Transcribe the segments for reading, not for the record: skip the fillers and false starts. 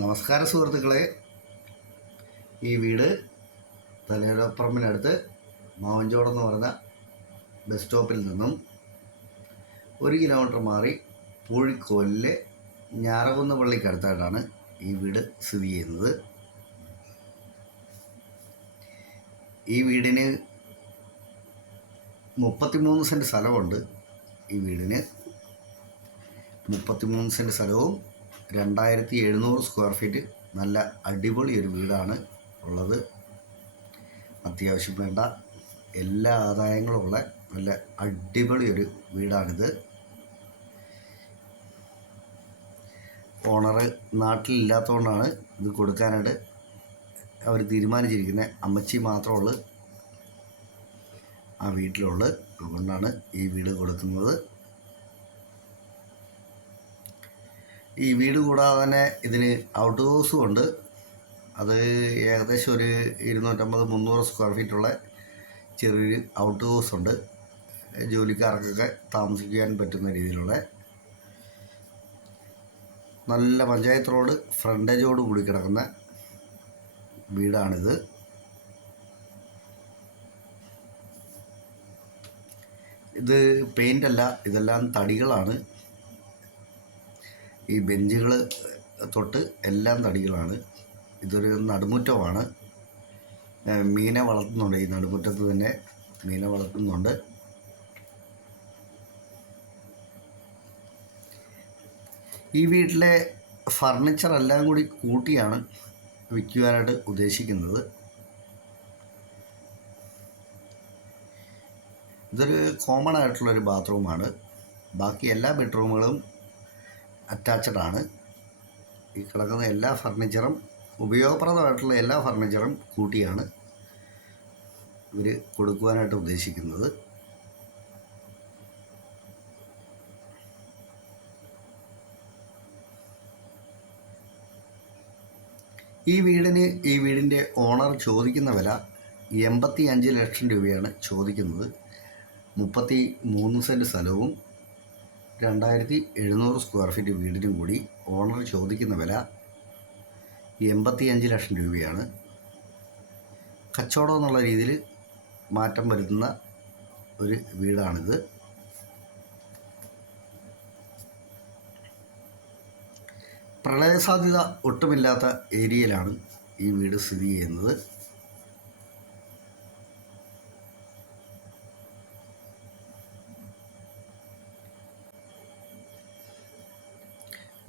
നമസ്കാര സുഹൃത്തുക്കളെ, ഈ വീട് തലയോലപ്പറമ്പിനടുത്ത് മാവഞ്ചോട് എന്ന് പറയുന്ന ബസ് സ്റ്റോപ്പിൽ നിന്നും 1 കിലോമീറ്റർ മാറി പൂഴിക്കോലിലെ ഞാറകുന്ന് പള്ളിക്കടുത്തായിട്ടാണ് ഈ വീട് സ്ഥിതി ചെയ്യുന്നത്. ഈ വീടിന് 33 സെൻറ്റ് സ്ഥലമുണ്ട്. ഈ വീടിന് 33 സെൻറ്റ് സ്ഥലവും 2700 സ്ക്വയർ ഫീറ്റ് നല്ല അടിപൊളി ഒരു വീടാണ് ഉള്ളത്. അത്യാവശ്യം വേണ്ട എല്ലാ ആദായങ്ങളുമുള്ള നല്ല അടിപൊളി ഒരു വീടാണിത്. ഓണർ നാട്ടിലില്ലാത്തതുകൊണ്ടാണ് ഇത് കൊടുക്കാനായിട്ട് അവർ തീരുമാനിച്ചിരിക്കുന്നത്. അമ്മച്ചി മാത്രമുള്ളൂ ആ വീട്ടിലുള്ളത്. അതുകൊണ്ടാണ് ഈ വീട് കൊടുക്കുന്നത്. ഈ വീട് കൂടാതെ തന്നെ ഇതിന് ഔട്ട് ഹൗസും ഉണ്ട്. അത് ഏകദേശം ഒരു 250-300 സ്ക്വയർ ഫീറ്റുള്ള ചെറിയൊരു ഔട്ട് ഹൗസ് ഉണ്ട്. ജോലിക്കാർക്കൊക്കെ താമസിക്കാൻ പറ്റുന്ന രീതിയിലുള്ള നല്ല പഞ്ചായത്ത് റോഡ് ഫ്രണ്ടേജോട് കൂടി കിടക്കുന്ന വീടാണിത്. ഇത് പെയിൻ്റല്ല, ഇതെല്ലാം തടികളാണ്. ഈ ബെഞ്ചുകൾ തൊട്ട് എല്ലാം തടികളാണ്. ഇതൊരു നടുമുറ്റമാണ്. മീനെ വളർത്തുന്നുണ്ട്. ഈ നടുമുറ്റത്ത് തന്നെ മീനെ വളർത്തുന്നുണ്ട്. ഈ വീട്ടിലെ ഫർണിച്ചർ എല്ലാം കൂടി കൂട്ടിയാണ് വിൽക്കുവാനായിട്ട് ഉദ്ദേശിക്കുന്നത്. ഇതൊരു കോമൺ ആയിട്ടുള്ളൊരു ബാത്റൂമാണ്. ബാക്കി എല്ലാ ബെഡ്റൂമുകളും അറ്റാച്ച്ഡ് ആണ്. ഈ കിടക്കുന്ന എല്ലാ ഫർണിച്ചറും ഉപയോഗപ്രദമായിട്ടുള്ള എല്ലാ ഫർണിച്ചറും കൂട്ടിയാണ് ഇവർ കൊടുക്കുവാനായിട്ട് ഉദ്ദേശിക്കുന്നത്. ഈ വീടിൻ്റെ ഓണർ ചോദിക്കുന്ന വില 85 ലക്ഷം രൂപയാണ് ചോദിക്കുന്നത്. 33 സെൻറ്റ് സ്ഥലവും 2700 സ്ക്വയർ ഫീറ്റ് വീടിനും കൂടി ഓണർ ചോദിക്കുന്ന വില 85 ലക്ഷം രൂപയാണ്. കച്ചവടം എന്നുള്ള രീതിയിൽ മാറ്റം വരുത്തുന്ന ഒരു വീടാണിത്. പ്രളയസാധ്യത ഒട്ടുമില്ലാത്ത ഏരിയയിലാണ് ഈ വീട് സ്ഥിതി ചെയ്യുന്നത്.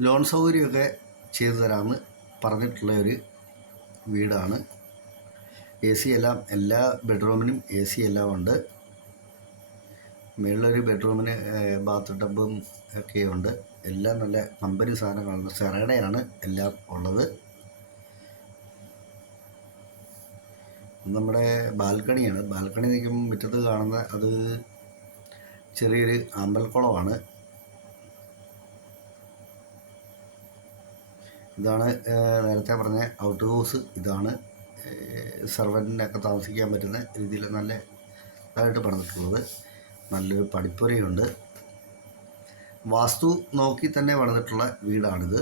ലോൺ സൗകര്യമൊക്കെ ചെയ്തു തരാമെന്ന് പറഞ്ഞിട്ടുള്ള ഒരു വീടാണ്. AC എല്ലാം, എല്ലാ ബെഡ്റൂമിനും AC എല്ലാം ഉണ്ട്. മുകളിലൊരു ബെഡ്റൂമിന് ബാത്ത് ടബും ഒക്കെ ഉണ്ട്. എല്ലാം നല്ല കമ്പനി സാധനങ്ങളാണ്. സെറേഡയാണ് എല്ലാം ഉള്ളത്. നമ്മുടെ ബാൽക്കണിയാണ്. ബാൽക്കണി നിൽക്കുമ്പോൾ മുറ്റത്ത് കാണുന്ന അത് ചെറിയൊരു അമ്പൽക്കുളമാണ്. ഇതാണ് നേരത്തെ പറഞ്ഞ ഔട്ട് ഹൗസ്. ഇതാണ് സെർവൻറ്റിനൊക്കെ താമസിക്കാൻ പറ്റുന്ന രീതിയിൽ നല്ല ഇതായിട്ട് പണിതിട്ടുള്ളത്. നല്ലൊരു പടിപ്പുരയുണ്ട്. വാസ്തു നോക്കി തന്നെ പണിതിട്ടുള്ള വീടാണിത്.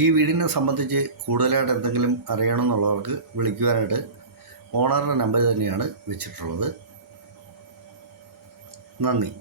ഈ വീടിനെ സംബന്ധിച്ച് കൂടുതലായിട്ട് എന്തെങ്കിലും അറിയണമെന്നുള്ളവർക്ക് വിളിക്കുവാനായിട്ട് ഓണറുടെ നമ്പർ തന്നെയാണ് വെച്ചിട്ടുള്ളത്. നന്ദി.